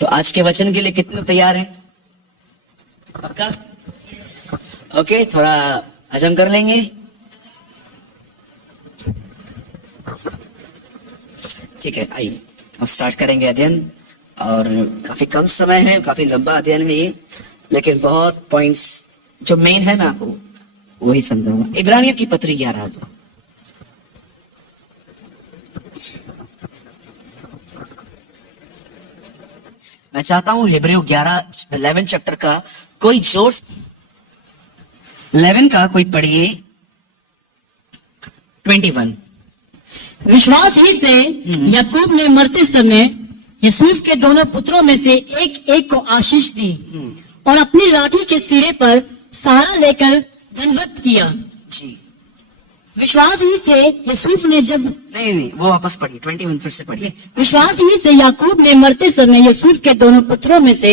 तो आज के वचन के लिए कितने लोग तैयार हैं? पक्का? ओके, थोड़ा हजम कर लेंगे। ठीक है, आइए हम स्टार्ट करेंगे अध्ययन। और काफी कम समय है, काफी लंबा अध्ययन है ये, लेकिन बहुत पॉइंट्स जो मेन है मैं आपको वही समझाऊंगा। इब्रानियों की पत्री 11। मैं चाहता हूं हिब्रियों 11 चैप्टर का कोई जोर 11 का कोई पढ़िए 21। विश्वास ही से याकूब ने मरते समय यूसुफ के दोनों पुत्रों में से एक एक को आशीष दी और अपनी लाठी के सिरे पर सहारा लेकर दंडवत किया। जी, विश्वास ही से यूसुफ ने जब नहीं, वो वापस पढ़िए 21 फिर से पढ़िए। विश्वास ही से याकूब ने मरते समय यूसुफ के दोनों पुत्रों में से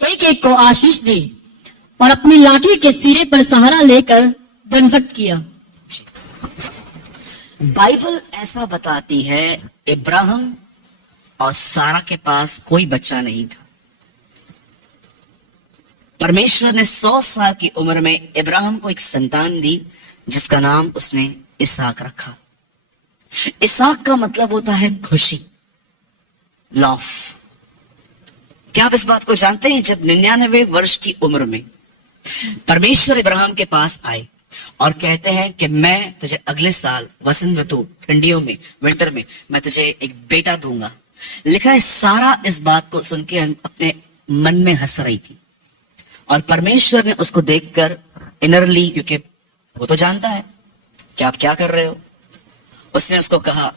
एक एक को आशीष दी और अपनी लाठी के सिरे पर सहारा लेकर दंडवत किया। बाइबल ऐसा बताती है इब्राहिम और सारा के पास कोई बच्चा नहीं था। परमेश्वर ने 100 साल की उम्र में इब्राहिम को एक संतान दी जिसका नाम उसने इसहाक रखा। इसहाक का मतलब होता है खुशी, लॉफ। क्या आप इस बात को जानते हैं? जब 99 वर्ष की उम्र में परमेश्वर इब्राहिम के पास आए और कहते हैं कि मैं तुझे अगले साल वसंत ऋतु, ठंडियों में, विंटर में मैं तुझे एक बेटा दूंगा। लिखा है सारा इस बात को सुन के अपने मन में हंस रही थी और परमेश्वर ने उसको देखकर इनरली, क्योंकि वो तो जानता है कि आप क्या कर रहे हो, उसने उसको कहा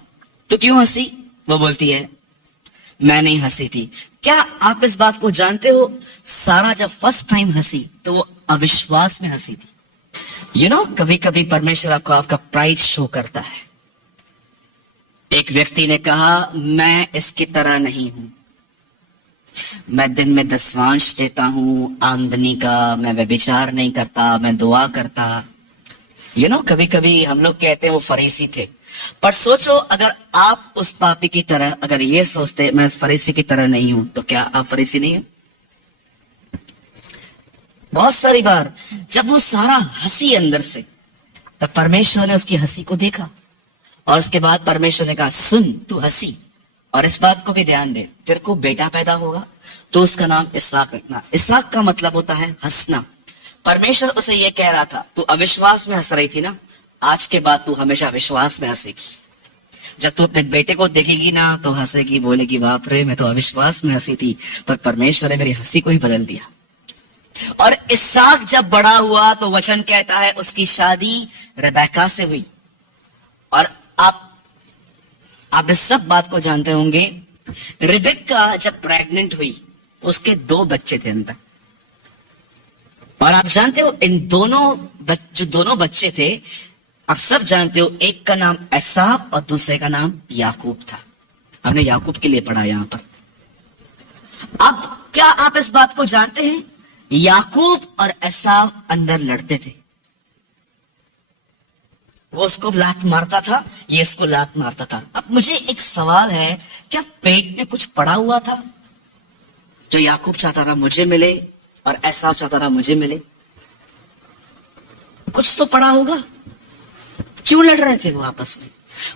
तू क्यों हंसी? वो बोलती है मैं नहीं हंसी थी। क्या आप इस बात को जानते हो? सारा जब फर्स्ट टाइम हंसी तो वो अविश्वास में हंसी थी। कभी कभी परमेश्वर आपको आपका प्राइड शो करता है। एक व्यक्ति ने कहा मैं इसकी तरह नहीं हूं, मैं दिन में 10वांश देता हूं आमदनी का, मैं व्यभिचार नहीं करता, मैं दुआ करता। कभी कभी हम लोग कहते हैं वो फरीसी थे, पर सोचो अगर आप उस पापी की तरह अगर ये सोचते मैं फरीसी की तरह नहीं हूं, तो क्या आप फरीसी नहीं हो? बहुत सारी बार जब वो सारा हंसी अंदर से, तब परमेश्वर ने उसकी हंसी को देखा और उसके बाद परमेश्वर ने कहा सुन तू हंसी, और इस बात को भी ध्यान दे, तेरे को बेटा पैदा होगा तो उसका नाम इसहाक रखना। इसहाक का मतलब होता है हंसना। परमेश्वर उसे ये कह रहा था तू अविश्वास में हंस रही थी ना, आज के बाद तू हमेशा विश्वास में हंसेगी। जब तू अपने बेटे को देखेगी ना तो हंसेगी, बोलेगी बाप रे मैं तो अविश्वास में हंसी थी, पर परमेश्वर ने मेरी हंसी को ही बदल दिया। और इसहाक जब बड़ा हुआ तो वचन कहता है उसकी शादी रेबेका से हुई। और आप इस सब बात को जानते होंगे, रेबेका जब प्रेग्नेंट हुई तो उसके 2 बच्चे थे अंदर। और आप जानते हो इन जो दोनों बच्चे थे, आप सब जानते हो, एक का नाम एसाव और दूसरे का नाम याकूब था। हमने याकूब के लिए पढ़ा यहां पर। अब क्या आप इस बात को जानते हैं? याकूब और एसाव अंदर लड़ते थे। वो उसको लात मारता था, ये इसको लात मारता था। अब मुझे एक सवाल है, क्या पेट में कुछ पड़ा हुआ था जो याकूब चाहता था मुझे मिले और एसाव चाहता था मुझे मिले? कुछ तो पड़ा होगा। क्यों लड़ रहे थे वो आपस में?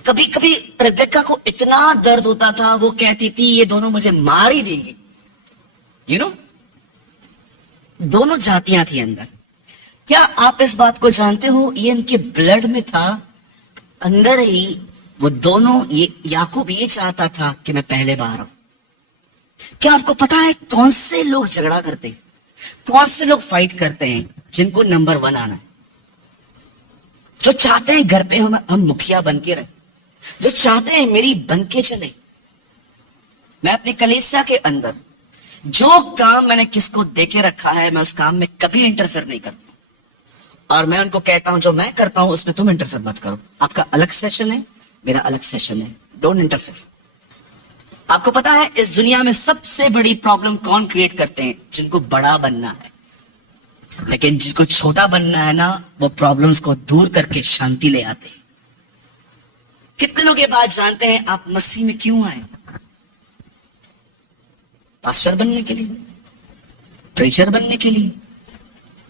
कभी कभी रेबेका को इतना दर्द होता था, वो कहती थी ये दोनों मुझे मार ही देंगे। दोनों जातियां थी अंदर। क्या आप इस बात को जानते हो? ये इनके ब्लड में था, अंदर ही वो दोनों। ये याकूब ये चाहता था कि मैं पहले बाहर हूं। क्या आपको पता है कौन से लोग झगड़ा करते हैं, कौन से लोग फाइट करते हैं? जिनको नंबर 1 आना है, जो चाहते हैं घर पे हम मुखिया बन के रहे, जो चाहते हैं मेरी बन के चले। मैं अपनी कलीसिया के अंदर जो काम मैंने किसको देके रखा है, मैं उस काम में कभी इंटरफेयर नहीं करता। और मैं उनको कहता हूं जो मैं करता हूं उसमें तुम इंटरफेयर मत करो। आपका अलग सेशन है, मेरा अलग सेशन है, डोंट इंटरफेयर। आपको पता है इस दुनिया में सबसे बड़ी प्रॉब्लम कौन क्रिएट करते हैं? जिनको बड़ा बनना है, लेकिन जिनको छोटा बनना है ना, वो प्रॉब्लम्स को दूर करके शांति ले आते हैं। कितने लोग ये बात जानते हैं आप मसीह में क्यों आए? पास्टर बनने के लिए, प्रीचर बनने के लिए।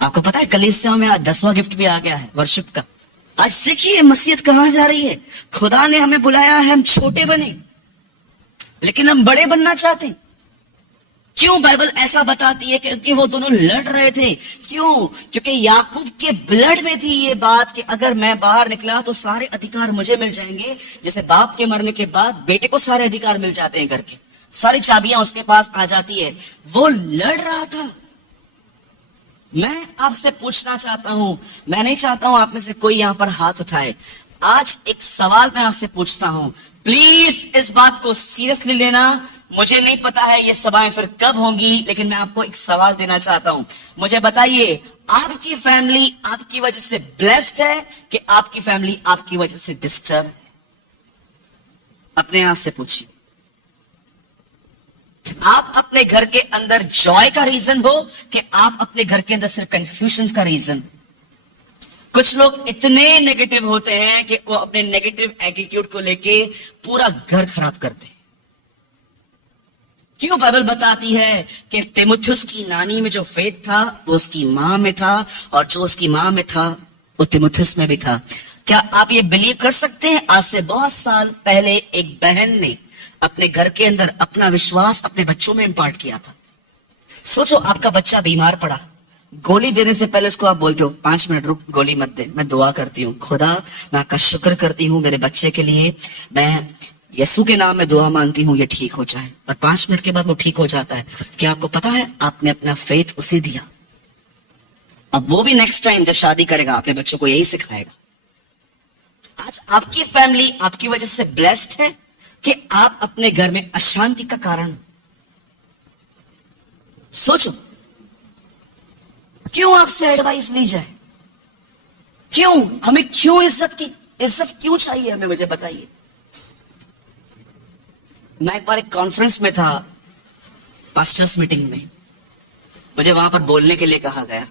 आपको पता है कलीसिया में आज 10वां गिफ्ट भी आ गया है, वर्शिप का। आज देखिए मसीहत कहां जा रही है। खुदा ने हमें बुलाया है, हम छोटे बने, लेकिन हम बड़े बनना चाहते हैं। क्यों बाइबल ऐसा बताती है? क्योंकि वो दोनों लड़ रहे थे। क्यों? क्योंकि याकूब के ब्लड में थी ये बात कि अगर मैं बाहर निकला तो सारे अधिकार मुझे मिल जाएंगे, जैसे बाप के मरने के बाद बेटे को सारे अधिकार मिल जाते हैं, घर के सारी चाबियां उसके पास आ जाती है। वो लड़ रहा था। मैं आपसे पूछना चाहता हूं, मैं नहीं चाहता हूं आप में से कोई यहां पर हाथ उठाए। आज एक सवाल मैं आपसे पूछता हूं, प्लीज इस बात को सीरियसली लेना। मुझे नहीं पता है ये सभाएं फिर कब होंगी, लेकिन मैं आपको एक सवाल देना चाहता हूं। मुझे बताइए, आपकी फैमिली आपकी वजह से ब्लेस्ड है कि आपकी फैमिली आपकी वजह से डिस्टर्ब है? अपने आप से पूछिए। आप अपने घर के अंदर जॉय का रीजन हो कि आप अपने घर के अंदर सिर्फ कंफ्यूजन का रीजन? कुछ लोग इतने नेगेटिव होते हैं कि वो अपने नेगेटिव एटीट्यूड को लेके पूरा घर खराब करते हैं। क्यों? बाइबल बताती है कि तिमुथियुस की नानी में जो फेथ था वो उसकी मां में था, और जो उसकी मां में था वो तिमुथियुस में भी था। क्या आप ये बिलीव कर सकते हैं? आज से बहुत साल पहले एक बहन ने अपने घर के अंदर अपना विश्वास अपने बच्चों में इंपार्ट किया था। सोचो, आपका बच्चा बीमार पड़ा, गोली देने से पहले उसको आप बोलते हो 5 मिनट रुक, गोली मत दे, मैं दुआ करती हूँ, खुदा मैं आपका शुक्र करती हूँ मेरे बच्चे के लिए, मैं यीशु के नाम में दुआ मांगती हूँ ये ठीक हो जाए। और 5 मिनट के बाद वो ठीक हो जाता है। क्या आपको पता है आपने अपना फेथ उसे दिया? अब वो भी नेक्स्ट टाइम जब शादी करेगा अपने बच्चों को यही सिखाएगा। आज आपकी फैमिली आपकी वजह से ब्लेस्ड है कि आप अपने घर में अशांति का कारण? सोचो, क्यों आपसे एडवाइस ली जाए? क्यों हमें, क्यों इज्जत क्यों चाहिए हमें? मुझे बताइए। मैं एक बार एक कॉन्फ्रेंस में था, पास्टर्स मीटिंग में, मुझे वहां पर बोलने के लिए कहा गया।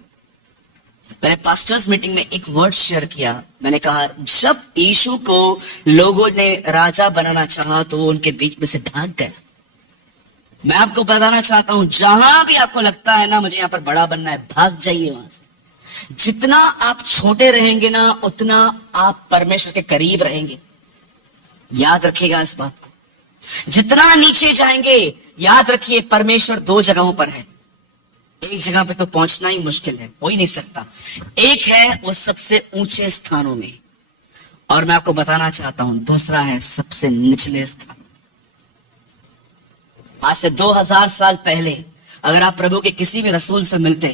मैंने पास्टर्स मीटिंग में एक वर्ड शेयर किया। मैंने कहा, जब यीशु को लोगों ने राजा बनाना चाहा तो वो उनके बीच में से भाग गया। मैं आपको बताना चाहता हूं, जहां भी आपको लगता है ना मुझे यहां पर बड़ा बनना है, भाग जाइए वहां से। जितना आप छोटे रहेंगे ना उतना आप परमेश्वर के करीब रहेंगे। याद रखिएगा इस बात को। जितना नीचे जाएंगे, याद रखिए परमेश्वर 2 जगहों पर है। एक जगह पे तो पहुंचना ही मुश्किल है, हो ही नहीं सकता। एक है वो सबसे ऊंचे स्थानों में, और मैं आपको बताना चाहता हूं दूसरा है सबसे निचले स्थान। आज से 2000 साल पहले अगर आप प्रभु के किसी भी रसूल से मिलते,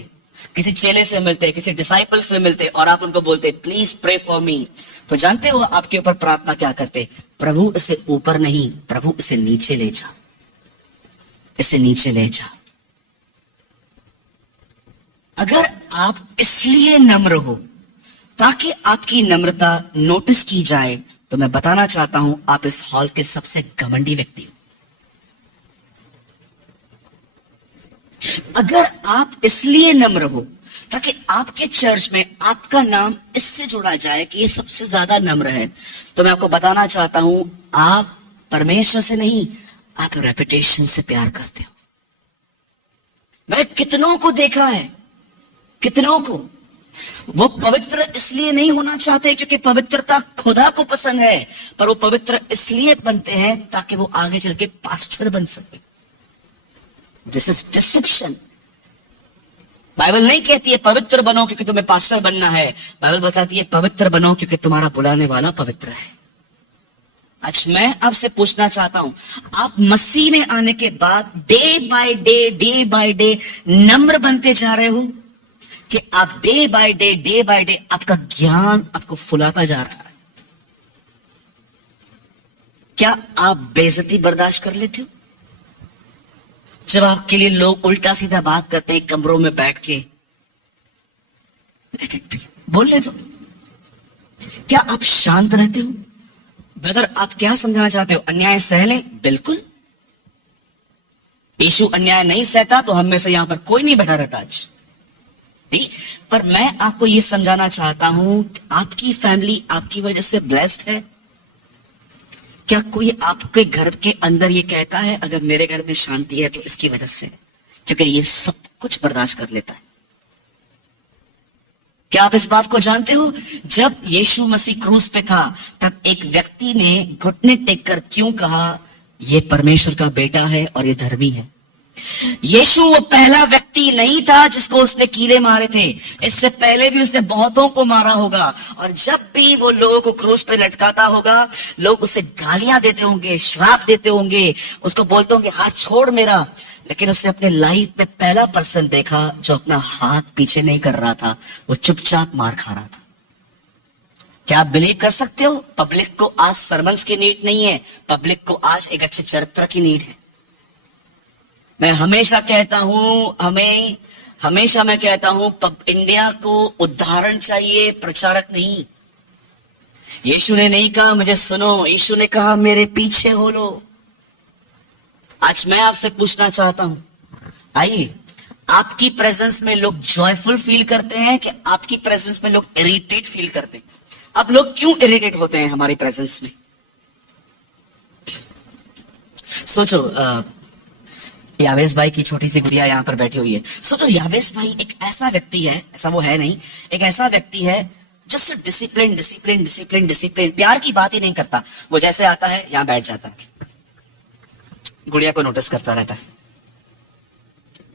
किसी चेले से मिलते, किसी डिसाइपल से मिलते और आप उनको बोलते प्लीज प्रे फॉर मी, तो जानते हो आपके ऊपर प्रार्थना क्या करते? प्रभु इसे ऊपर नहीं, प्रभु इसे नीचे ले जा, इसे नीचे ले जा। अगर आप इसलिए नम्र हो ताकि आपकी नम्रता नोटिस की जाए, तो मैं बताना चाहता हूं आप इस हॉल के सबसे घमंडी व्यक्ति हो। अगर आप इसलिए नम्र हो ताकि आपके चर्च में आपका नाम इससे जोड़ा जाए कि ये सबसे ज्यादा नम्र है, तो मैं आपको बताना चाहता हूं आप परमेश्वर से नहीं, आप रेपुटेशन से प्यार करते हो। मैंने कितनों को देखा है, कितनों को, वो पवित्र इसलिए नहीं होना चाहते क्योंकि पवित्रता खुदा को पसंद है, पर वो पवित्र इसलिए बनते हैं ताकि वो आगे चल के पास्टर बन सके। This is dissipation. बाइबल नहीं कहती है पवित्र बनो क्योंकि तुम्हें पास्टर बनना है। बाइबल बताती है पवित्र बनो क्योंकि तुम्हारा बुलाने वाला पवित्र है। आज मैं आपसे पूछना चाहता हूं, आप मसीह में आने के बाद डे बाय डे नम्र बनते जा रहे हो कि आप डे बाय डे आपका ज्ञान आपको फुलाता जा रहा है? क्या आप बेइज्जती बर्दाश्त कर लेते हो? जब आपके लिए लोग उल्टा सीधा बात करते हैं कमरों में बैठ के, बोल ले तो। क्या आप शांत रहते हो? ब्रदर, आप क्या समझाना चाहते हो? अन्याय सह लें? बिल्कुल। यीशु अन्याय नहीं सहता तो हम में से यहां पर कोई नहीं बैठा रहता आज, नहीं। पर मैं आपको यह समझाना चाहता हूं कि आपकी फैमिली आपकी वजह से ब्लेस्ड है। क्या कोई आपके घर के अंदर ये कहता है अगर मेरे घर में शांति है तो इसकी वजह से, क्योंकि ये सब कुछ बर्दाश्त कर लेता है? क्या आप इस बात को जानते हो? जब यीशु मसीह क्रूस पे था तब एक व्यक्ति ने घुटने टेक कर क्यों कहा ये परमेश्वर का बेटा है और ये धर्मी है? यीशु वो पहला व्यक्ति नहीं था जिसको उसने कीले मारे थे। इससे पहले भी उसने बहुतों को मारा होगा, और जब भी वो लोगों को क्रूस पे लटकाता होगा, लोग उसे गालियां देते होंगे, श्राप देते होंगे, उसको बोलते होंगे हाथ छोड़ मेरा। लेकिन उसने अपने लाइफ में पहला पर्सन देखा जो अपना हाथ पीछे नहीं कर रहा था, वो चुपचाप मार खा रहा था। क्या आप बिलीव कर सकते हो? पब्लिक को आज सरमन्स की नीड नहीं है, पब्लिक को आज एक अच्छे चरित्र की नीड है। मैं हमेशा कहता हूं इंडिया को उदाहरण चाहिए, प्रचारक नहीं। यीशु ने नहीं कहा मुझे सुनो, यीशु ने कहा मेरे पीछे हो लो। आज मैं आपसे पूछना चाहता हूं, आइए, आपकी प्रेजेंस में लोग जॉयफुल फील करते हैं कि आपकी प्रेजेंस में लोग इरिटेट फील करते हैं? अब लोग क्यों इरिटेट होते हैं हमारी प्रेजेंस में? सोचो, यावेश भाई की छोटी सी गुड़िया यहां पर बैठी हुई है। सोचो, यावेश भाई एक ऐसा व्यक्ति है, ऐसा वो है नहीं, एक ऐसा व्यक्ति है जो सिर्फ डिसिप्लिन डिसिप्लिन डिसिप्लिन डिसिप्लिन, प्यार की बात ही नहीं करता। वो जैसे आता है यहां बैठ जाता है, गुड़िया को नोटिस करता रहता है।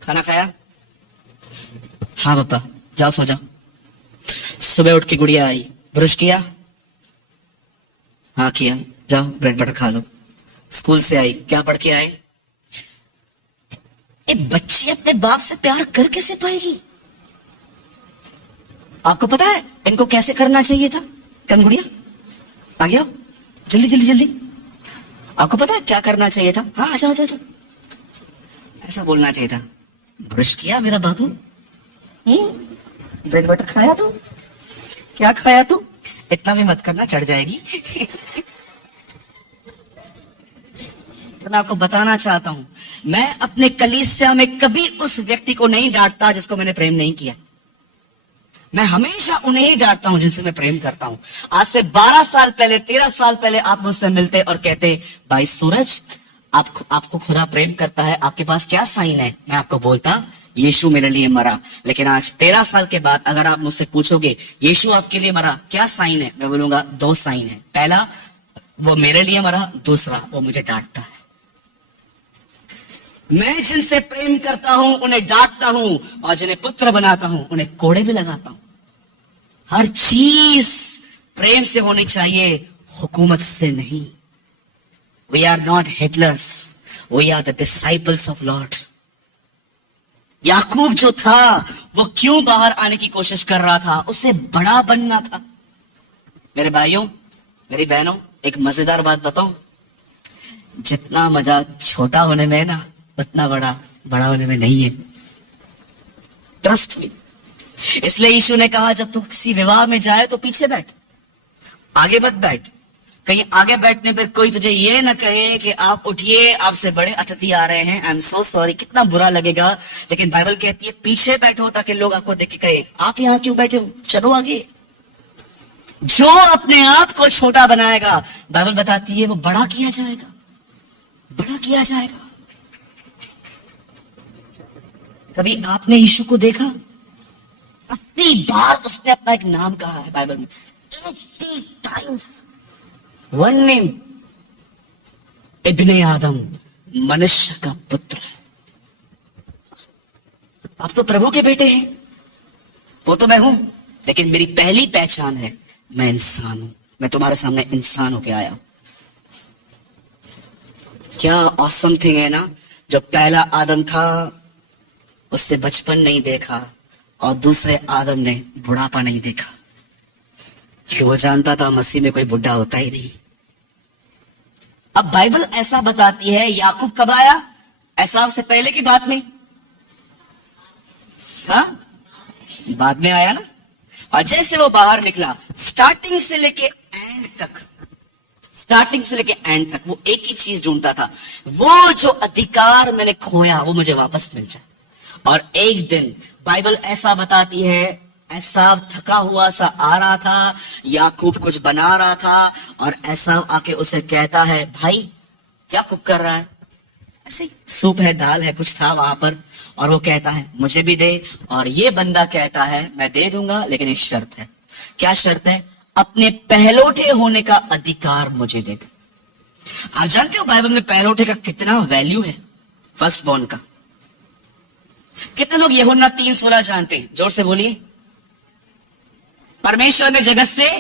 खाना खाया? हाँ पापा, जाओ सो जाओ। सुबह उठ के गुड़िया आई, ब्रश किया? हाँ किया, जाओ ब्रेड बटर खा लो। स्कूल से आई, क्या पढ़ के आए? एक बच्ची अपने बाप से प्यार कर कैसे पाएगी? आपको पता है इनको कैसे करना चाहिए था? कम गुड़िया आ गया, जल्दी जल्दी जल्दी। आपको पता है क्या करना चाहिए था? हाँ अच्छा अच्छा अच्छा, ऐसा बोलना चाहिए था, ब्रश किया मेरा बाबू? ब्रेड बटर खाया तू? क्या खाया तू? इतना भी मत करना, चढ़ जाएगी। तो मैं आपको बताना चाहता हूं, मैं अपने कलीसिया में कभी उस व्यक्ति को नहीं डांटता जिसको मैंने प्रेम नहीं किया। मैं हमेशा उन्हें ही डांटता हूं जिनसे मैं प्रेम करता हूं। आज से 12 साल पहले, 13 साल पहले आप मुझसे मिलते और कहते भाई सूरज, आपको खुदा प्रेम करता है, आपके पास क्या साइन है? मैं आपको बोलता यीशु मेरे लिए मरा। लेकिन आज 13 साल के बाद अगर आप मुझसे पूछोगे यीशु आपके लिए मरा, क्या साइन है? मैं बोलूंगा 2 साइन है। पहला, वो मेरे लिए मरा, दूसरा, वो मुझे डांटता है। मैं जिनसे प्रेम करता हूं उन्हें डांटता हूं, और जिन्हें पुत्र बनाता हूं उन्हें कोड़े भी लगाता हूं। हर चीज प्रेम से होनी चाहिए, हुकूमत से नहीं। We are not Hitlers, we are the disciples of lord. याकूब जो था वो क्यों बाहर आने की कोशिश कर रहा था? उसे बड़ा बनना था। मेरे भाइयों, मेरी बहनों, एक मजेदार बात बताऊं, जितना मजा छोटा होने में है ना, उतना बड़ा होने में नहीं है। Trust me. इसलिए यीशु ने कहा जब तू किसी विवाह में जाए तो पीछे बैठ, आगे मत बैठ। कहीं आगे बैठने पर कोई तुझे ये ना कहे कि आप उठिए, आपसे बड़े अतिथि आ रहे हैं, आई एम सो सॉरी, कितना बुरा लगेगा। लेकिन बाइबल कहती है पीछे बैठो ताकि लोग आपको देख के कहे आप यहां क्यों बैठे हो, चलो आगे। जो अपने आप को छोटा बनाएगा, बाइबल बताती है वो बड़ा किया जाएगा, बड़ा किया जाएगा। कभी आपने यीशु को देखा? 80 बार उसने अपना एक नाम कहा है बाइबल में, 80 टाइम्स वन नेम, इब्ने आदम, मनुष्य का पुत्र। आप तो प्रभु के बेटे हैं, वो तो मैं हूं, लेकिन मेरी पहली पहचान है मैं इंसान हूं। मैं तुम्हारे सामने इंसान होके आया हूं। क्या ऑसम थिंग है ना, जो पहला आदम था उसने बचपन नहीं देखा और दूसरे आदम ने बुढ़ापा नहीं देखा, क्योंकि वो जानता था मसीह में कोई बुढ़ा होता ही नहीं। अब बाइबल ऐसा बताती है याकूब कब आया? ऐसा से पहले की बात में? हाँ, बाद में आया ना। और जैसे वो बाहर निकला, स्टार्टिंग से लेके एंड तक वो एक ही चीज ढूंढता था, वो जो अधिकार मैंने खोया वो मुझे वापस मिल जाए। और एक दिन बाइबल ऐसा बताती है, एसाव थका हुआ सा आ रहा था, याकूब कुछ बना रहा था और एसाव आके उसे कहता है, भाई क्या कुक कर रहा है? ऐसे सूप है, दाल है, कुछ था वहां पर। और वो कहता है मुझे भी दे। और ये बंदा कहता है मैं दे दूंगा, लेकिन एक शर्त है। क्या शर्त है? अपने पहलौठे होने का अधिकार मुझे दे दे। आप जानते हो बाइबल में पहलौठे का कितना वैल्यू है? फर्स्ट बॉर्न का। कितने लोग यूहन्ना 3:16 जानते हैं? जोर से बोलिए। परमेश्वर ने जगत से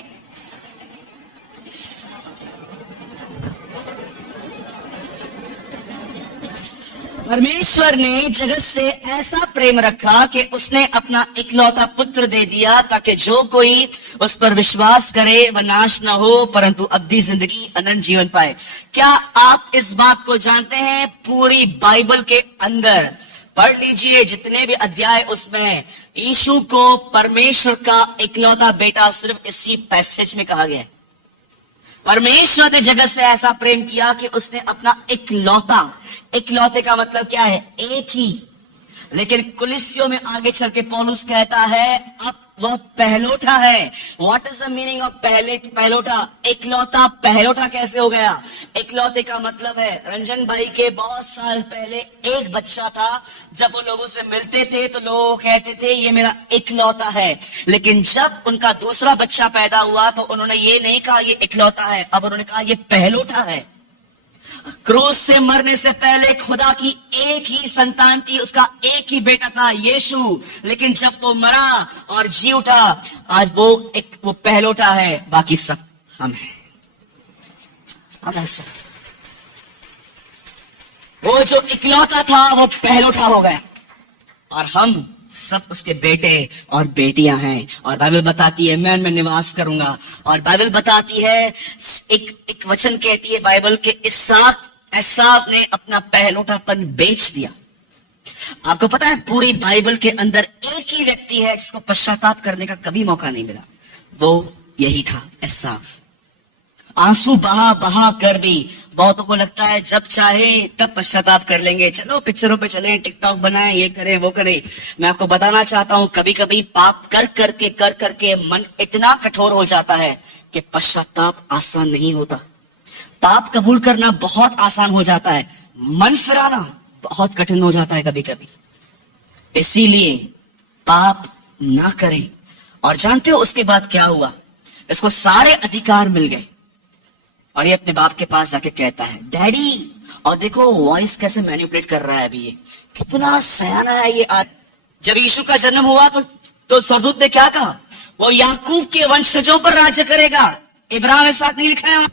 जगत से ऐसा प्रेम रखा कि उसने अपना इकलौता पुत्र दे दिया, ताकि जो कोई उस पर विश्वास करे वह नाश न हो परंतु अब्दी जिंदगी अनंत जीवन पाए। क्या आप इस बात को जानते हैं? पूरी बाइबल के अंदर पढ़ लीजिए, जितने भी अध्याय उसमें है, यीशु को परमेश्वर का इकलौता बेटा सिर्फ इसी पैसेज में कहा गया है। परमेश्वर ने जगत से ऐसा प्रेम किया कि उसने अपना इकलौते का मतलब क्या है? एक ही। लेकिन कुलिस्सियों में आगे चल के पौलुस कहता है अब वह पहलोठा है। What is the meaning of पहलोठा? इकलौता पहलोठा कैसे हो गया? इकलौते का मतलब है, रंजन भाई के बहुत साल पहले एक बच्चा था, जब वो लोगों से मिलते थे तो लोग कहते थे ये मेरा इकलौता है। लेकिन जब उनका दूसरा बच्चा पैदा हुआ तो उन्होंने ये नहीं कहा ये इकलौता है, अब उन्होंने कहा ये पहलोठा है। क्रूस से मरने से पहले खुदा की एक ही संतान थी, उसका एक ही बेटा था यीशु। लेकिन जब वो मरा और जी उठा, आज वो पहलोठा है, बाकी सब हम हैं। अब ऐसा वो जो इकलौता था वो पहलोठा हो गया और हम सब उसके बेटे और बेटियां हैं। और बाइबल बताती है मैं उनमें निवास करूंगा। और बाइबल बताती है, एक वचन कहती है बाइबल के, एसाव ने अपना पहलोठापन बेच दिया। आपको पता है पूरी बाइबल के अंदर एक ही व्यक्ति है जिसको पश्चाताप करने का कभी मौका नहीं मिला, वो यही था एसाव। आंसू बहा कर भी बहुतों को लगता है जब चाहे तब पश्चाताप कर लेंगे, चलो पिक्चरों पे चलें, टिकटॉक बनाएं, ये करें वो करें। मैं आपको बताना चाहता हूं कभी कभी पाप कर करके मन इतना कठोर हो जाता है कि पश्चाताप आसान नहीं होता। पाप कबूल करना बहुत आसान हो जाता है, मन फिराना बहुत कठिन हो जाता है कभी कभी। इसीलिए पाप ना करें। और जानते हो उसके बाद क्या हुआ? इसको सारे अधिकार मिल गए और ये अपने बाप के पास जाके कहता है डैडी। और देखो वॉइस कैसे मैनिपुलेट कर रहा है अभी, ये कितना सयाना है ये। आज जब यीशु का जन्म हुआ तो स्वर्गदूत ने क्या कहा? वो याकूब के वंशजों पर राज्य करेगा। इब्राहिम इसहाक नहीं लिखा है।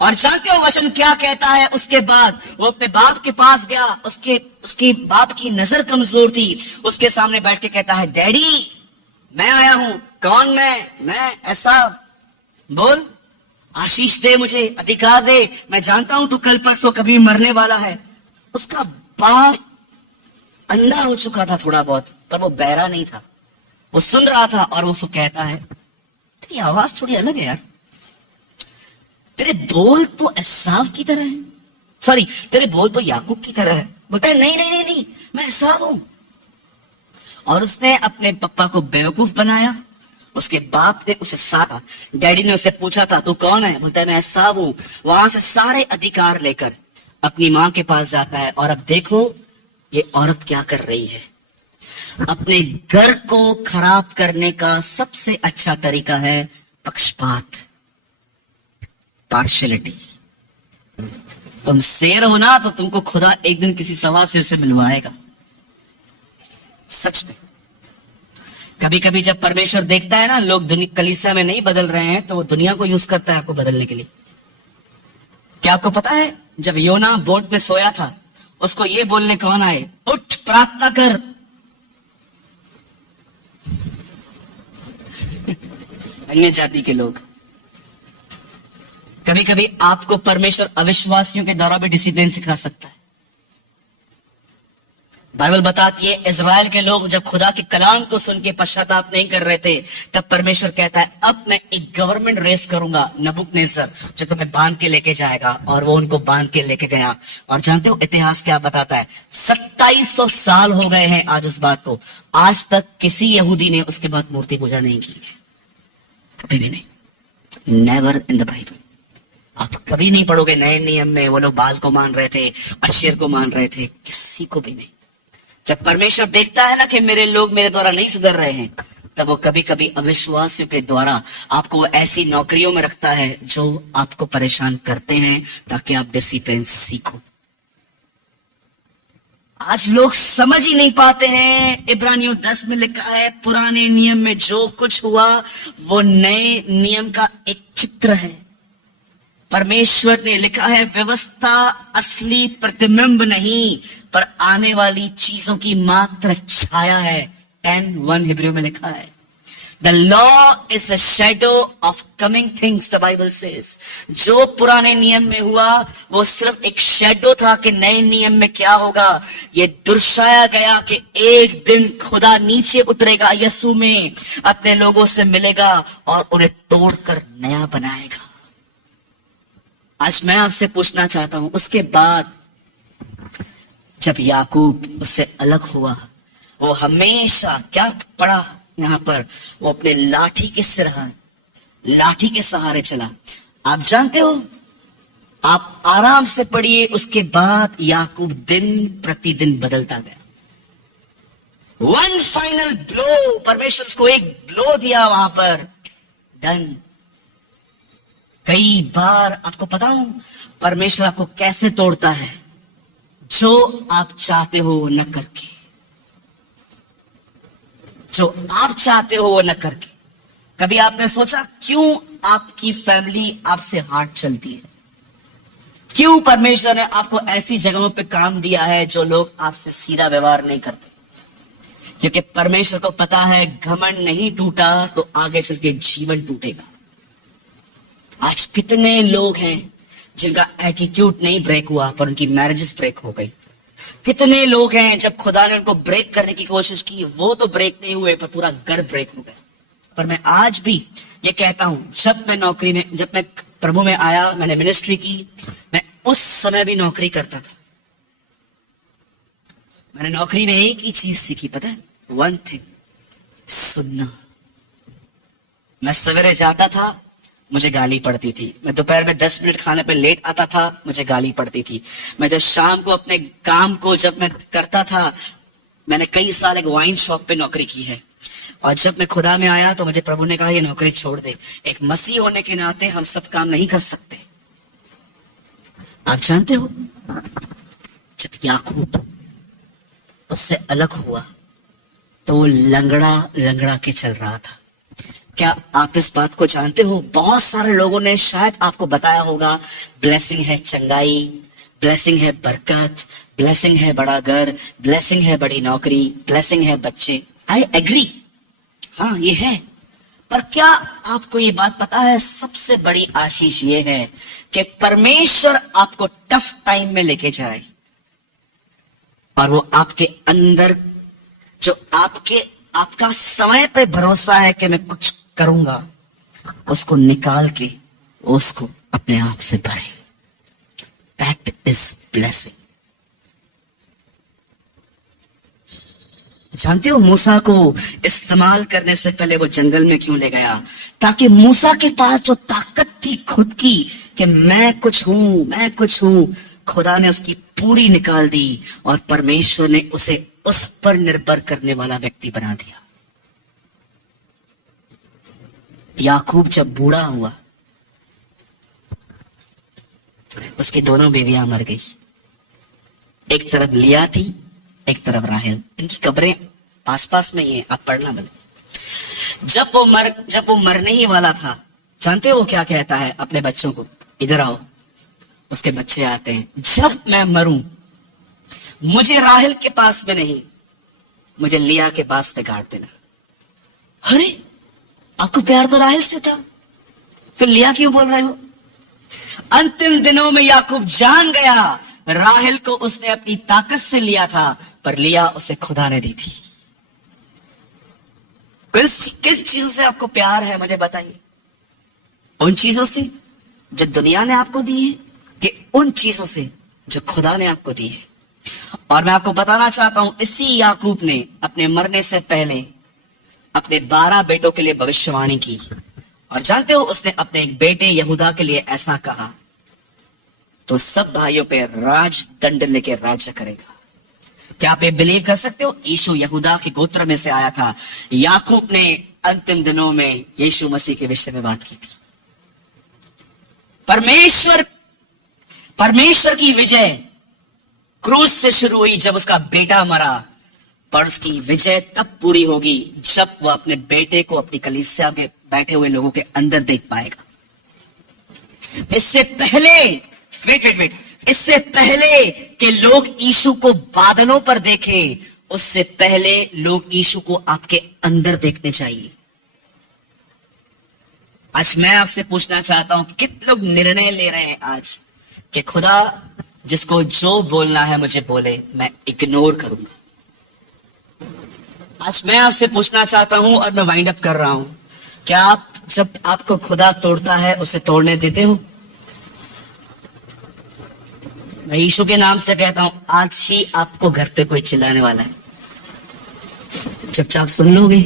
और जानते हो वचन क्या कहता है? उसके बाद वो अपने बाप के पास गया, उसके बाप की नजर कमजोर थी, उसके सामने बैठ के कहता है डैडी मैं आया हूं। कौन? मैं एसाव। बोल, आशीष दे, मुझे अधिकार दे। मैं जानता हूं तू कल परसों कभी मरने वाला है। उसका बाप अंधा हो चुका था थोड़ा बहुत, पर वो बहरा नहीं था, वो सुन रहा था। और वो उसको कहता है तेरी आवाज थोड़ी अलग है यार, तेरे बोल तो एसाव की तरह है, सॉरी तेरे बोल तो याकूब की तरह है। बोलता है नहीं मैं एसाव हूं। और उसने अपने पप्पा को बेवकूफ बनाया। उसके बाप ने उसे सारा, डैडी ने उसे पूछा था तू कौन है? बोलता है मैं एसाव हूं। वहां से सारे अधिकार लेकर अपनी मां के पास जाता है। और अब देखो ये औरत क्या कर रही है। अपने घर को खराब करने का सबसे अच्छा तरीका है पक्षपात, पार्शियलिटी। तुम शेर हो ना तो तुमको खुदा एक दिन किसी सवा शेर से मिलवाएगा। सच में कभी कभी जब परमेश्वर देखता है ना लोग कलीसिया में नहीं बदल रहे हैं, तो वो दुनिया को यूज करता है आपको बदलने के लिए। क्या आपको पता है जब योना बोट में सोया था, उसको ये बोलने कौन आए? उठ प्रार्थना कर। अन्य जाति के लोग। कभी कभी आपको परमेश्वर अविश्वासियों के द्वारा भी डिसिप्लिन सिखा सकता है। बाइबल बताती है इजराइल के लोग जब खुदा के कलाम को सुन के पश्चाताप नहीं कर रहे थे, तब परमेश्वर कहता है अब मैं एक गवर्नमेंट रेस करूंगा, नबूकदनेस्सर, जो तुम्हें बांध के लेके जाएगा। और वो उनको बांध के लेके गया। और जानते हो इतिहास क्या बताता है? 2700 साल हो गए हैं आज उस बात को। आज तक किसी यहूदी ने उसके बाद मूर्ति पूजा नहीं की है, कभी भी नहीं। Never in the Bible. आप कभी नहीं पढ़ोगे नए नियम में वो लोग बाल को मान रहे थे, अशेर को मान रहे थे, किसी को भी नहीं। जब परमेश्वर देखता है ना कि मेरे लोग मेरे द्वारा नहीं सुधर रहे हैं, तब वो कभी कभी अविश्वासियों के द्वारा आपको ऐसी नौकरियों में रखता है जो आपको परेशान करते हैं, ताकि आप डिसिप्लिन सीखो। आज लोग समझ ही नहीं पाते हैं। इब्रानियों 10 में लिखा है पुराने नियम में जो कुछ हुआ वो नए नियम का एक चित्र है। परमेश्वर ने लिखा है व्यवस्था असली प्रतिबिंब नहीं, पर आने वाली चीजों की मात्र छाया है। 10:1 हिब्रू में लिखा है the law is a shadow of coming things, the Bible says. जो पुराने नियम में हुआ वो सिर्फ एक शैडो था कि नए नियम में क्या होगा। ये दर्शाया गया कि एक दिन खुदा नीचे उतरेगा यीशु में, अपने लोगों से मिलेगा और उन्हें तोड़कर नया बनाएगा। आज मैं आपसे पूछना चाहता हूं, उसके बाद जब याकूब उससे अलग हुआ, वो हमेशा क्या पढ़ा यहां पर? वो अपने लाठी के सहारे चला। आप जानते हो, आप आराम से पढ़िए, उसके बाद याकूब दिन प्रतिदिन बदलता गया। वन फाइनल ब्लो, परमेश्वर उसको एक ब्लो दिया वहां पर, डन। कई बार आपको पता हूं परमेश्वर आपको कैसे तोड़ता है? जो आप चाहते हो वो न करके, जो आप चाहते हो वो न करके। कभी आपने सोचा क्यों आपकी फैमिली आपसे हार्ड चलती है? क्यों परमेश्वर ने आपको ऐसी जगहों पे काम दिया है जो लोग आपसे सीधा व्यवहार नहीं करते? क्योंकि परमेश्वर को पता है घमंड नहीं टूटा तो आगे चल के जीवन टूटेगा। आज कितने लोग हैं जिनका एटीट्यूड नहीं ब्रेक हुआ पर उनकी मैरिजेस ब्रेक हो गई। कितने लोग हैं जब खुदा ने उनको ब्रेक करने की कोशिश की वो तो ब्रेक नहीं हुए पर पूरा घर ब्रेक हो गया। पर मैं आज भी ये कहता हूं, जब मैं प्रभु में आया, मैंने मिनिस्ट्री की, मैं उस समय भी नौकरी करता था। मैंने नौकरी में एक ही चीज सीखी, पता है? वन थिंग, सुनना। मैं सवेरे जाता था, मुझे गाली पड़ती थी। मैं दोपहर में 10 मिनट खाने पे लेट आता था, मुझे गाली पड़ती थी। मैं जब शाम को अपने काम को जब मैं करता था, मैंने कई साल एक वाइन शॉप पे नौकरी की है। और जब मैं खुदा में आया तो मुझे प्रभु ने कहा ये नौकरी छोड़ दे। एक मसीह होने के नाते हम सब काम नहीं कर सकते। आप जानते हो, जब याकूब उससे अलग हुआ तो वो लंगड़ा के चल रहा था। क्या आप इस बात को जानते हो? बहुत सारे लोगों ने शायद आपको बताया होगा ब्लेसिंग है चंगाई, ब्लेसिंग है बरकत, ब्लेसिंग है बड़ा घर, ब्लेसिंग है बड़ी नौकरी, ब्लेसिंग है बच्चे। आई एग्री, हाँ ये है। पर क्या आपको ये बात पता है, सबसे बड़ी आशीष ये है कि परमेश्वर आपको टफ टाइम में लेके जाए और वो आपके अंदर जो आपका समय पे भरोसा है कि मैं कुछ करूंगा, उसको निकाल के उसको अपने आप से भरे। That is blessing. जानते हो मूसा को इस्तेमाल करने से पहले वो जंगल में क्यों ले गया? ताकि मूसा के पास जो ताकत थी खुद की कि मैं कुछ हूं, खुदा ने उसकी पूरी निकाल दी और परमेश्वर ने उसे उस पर निर्भर करने वाला व्यक्ति बना दिया। याकूब जब बूढ़ा हुआ, उसकी दोनों बीवियां मर गई। एक तरफ लिया थी, एक तरफ राहेल। इनकी कब्रें आसपास में ही हैं, आप पढ़ना भले। जब वो मरने ही वाला था, जानते हो वो क्या कहता है अपने बच्चों को? इधर आओ। उसके बच्चे आते हैं, जब मैं मरूं मुझे राहेल के पास में नहीं, मुझे लिया के पास में गाड़ देना। अरे आपको प्यार तो राहेल से था, फिर लिया क्यों बोल रहे हो? अंतिम दिनों में याकूब जान गया राहेल को उसने अपनी ताकत से लिया था, पर लिया उसे खुदा ने दी थी। किस चीजों से आपको प्यार है मुझे बताइए? उन चीजों से जो दुनिया ने आपको दी है कि उन चीजों से जो खुदा ने आपको दी है? और मैं आपको बताना चाहता हूं, इसी याकूब ने अपने मरने से पहले अपने 12 बेटों के लिए भविष्यवाणी की। और जानते हो, उसने अपने एक बेटे यहूदा के लिए ऐसा कहा, तो सब भाइयों पे राज दंड लेके राज्य करेगा। क्या आप ये बिलीव कर सकते हो? यीशु यहूदा के गोत्र में से आया था। याकूब ने अंतिम दिनों में यीशु मसीह के विषय में बात की थी। परमेश्वर की विजय क्रूस से शुरू हुई जब उसका बेटा मरा, पर उसकी विजय तब पूरी होगी जब वह अपने बेटे को अपनी कलीसिया में बैठे हुए लोगों के अंदर देख पाएगा। इससे पहले वेट इससे पहले कि लोग यीशु को बादलों पर देखें, उससे पहले लोग यीशु को आपके अंदर देखने चाहिए। आज मैं आपसे पूछना चाहता हूं कि कितने लोग निर्णय ले रहे हैं आज कि खुदा जिसको जो बोलना है मुझे बोले, मैं इग्नोर करूंगा। आज मैं आपसे पूछना चाहता हूं और मैं वाइंड अप कर रहा हूं, क्या आप जब आपको खुदा तोड़ता है उसे तोड़ने देते हो? मैं यीशु के नाम से कहता हूं, आज ही आपको घर पे कोई चिल्लाने वाला है, चुपचाप सुन लोगे।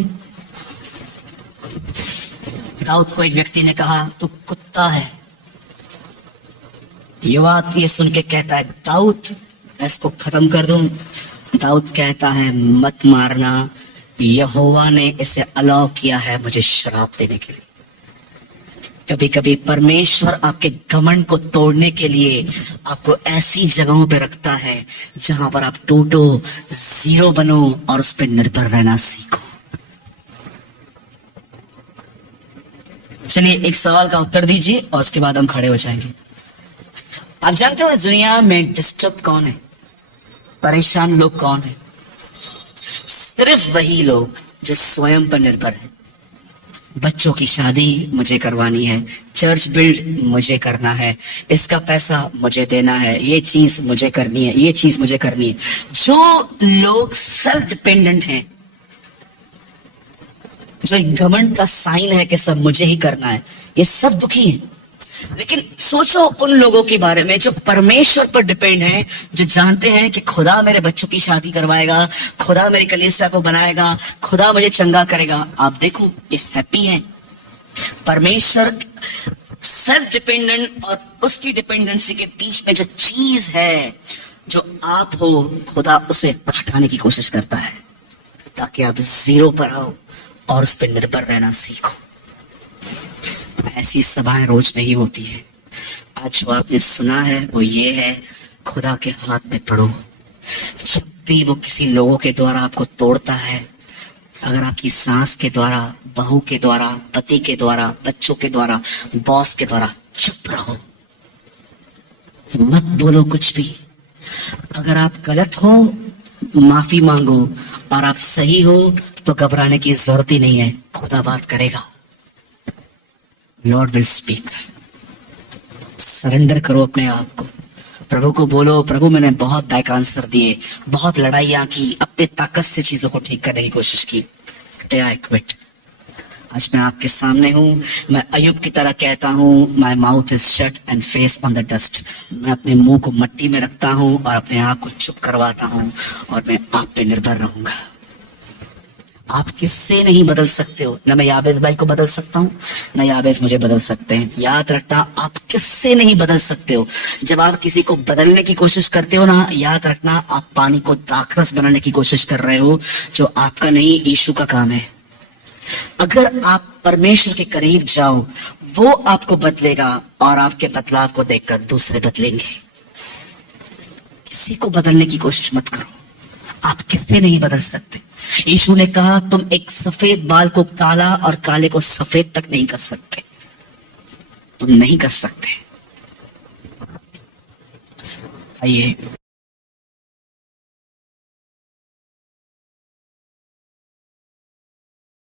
दाऊद को एक व्यक्ति ने कहा, तू कुत्ता है। युवा ये सुन के कहता है, दाऊद मैं इसको खत्म कर दूं। दाऊद कहता है, मत मारना, यहोवा ने इसे अलाउ किया है मुझे श्राप देने के लिए। कभी कभी परमेश्वर आपके घमंड को तोड़ने के लिए आपको ऐसी जगहों पे रखता है जहां पर आप टूटो, जीरो बनो और उस पर निर्भर रहना सीखो। चलिए एक सवाल का उत्तर दीजिए और उसके बाद हम खड़े हो जाएंगे। आप जानते हो इस दुनिया में डिस्टर्ब कौन है? परेशान लोग कौन है? सिर्फ वही लोग जो स्वयं पर निर्भर है। बच्चों की शादी मुझे करवानी है, चर्च बिल्ड मुझे करना है, इसका पैसा मुझे देना है, ये चीज मुझे करनी है, ये चीज मुझे करनी है। जो लोग सेल्फ डिपेंडेंट हैं, जो एक घमंड का साइन है कि सब मुझे ही करना है, ये सब दुखी हैं। लेकिन सोचो उन लोगों के बारे में जो परमेश्वर पर डिपेंड हैं, जो जानते हैं कि खुदा मेरे बच्चों की शादी करवाएगा, खुदा मेरी कलीसिया को बनाएगा, खुदा मुझे चंगा करेगा। आप देखो ये हैप्पी हैं। परमेश्वर सेल्फ डिपेंडेंट और उसकी डिपेंडेंसी के बीच में जो चीज है जो आप हो, खुदा उसे हटाने की कोशिश करता है ताकि आप जीरो पर आओ और उस पर निर्भर रहना सीखो। ऐसी सभाएं रोज नहीं होती है। आज जो आपने सुना है वो ये है, खुदा के हाथ में पड़ो। जब भी वो किसी लोगों के द्वारा आपको तोड़ता है, अगर आपकी सास के द्वारा, बहू के द्वारा, पति के द्वारा, बच्चों के द्वारा, बॉस के द्वारा, चुप रहो, मत बोलो कुछ भी। अगर आप गलत हो माफी मांगो, और आप सही हो तो घबराने की जरूरत ही नहीं है, खुदा बात करेगा। Lord will speak. सरेंडर करो अपने आप को, प्रभु को बोलो, प्रभु मैंने बहुत बैक आंसर दिए, बहुत लड़ाइयां की, अपने ताकत से चीजों को ठीक करने की कोशिश की, आई क्विट। आज मैं आपके सामने हूं, मैं अय्यूब की तरह कहता हूं, my mouth is shut and face on the dust. मैं अपने मुंह को मिट्टी में रखता हूं और अपने आप को चुप करवाता हूं और मैं आप पे निर्भर रहूंगा। आप किससे नहीं बदल सकते हो। न मैं याबेज भाई को बदल सकता हूँ, न याबेज मुझे बदल सकते हैं। याद रखना, आप किससे नहीं बदल सकते हो। जब आप किसी को बदलने की कोशिश करते हो ना, याद रखना आप पानी को दाखरस बनाने की कोशिश कर रहे हो, जो आपका नहीं यीशु का काम है। अगर आप परमेश्वर के करीब जाओ, वो आपको बदलेगा और आपके बदलाव को देखकर दूसरे बदलेंगे। किसी को बदलने की कोशिश मत करो, आप किससे नहीं बदल सकते। यीशु ने कहा, तुम एक सफेद बाल को काला और काले को सफेद तक नहीं कर सकते, तुम नहीं कर सकते। आइए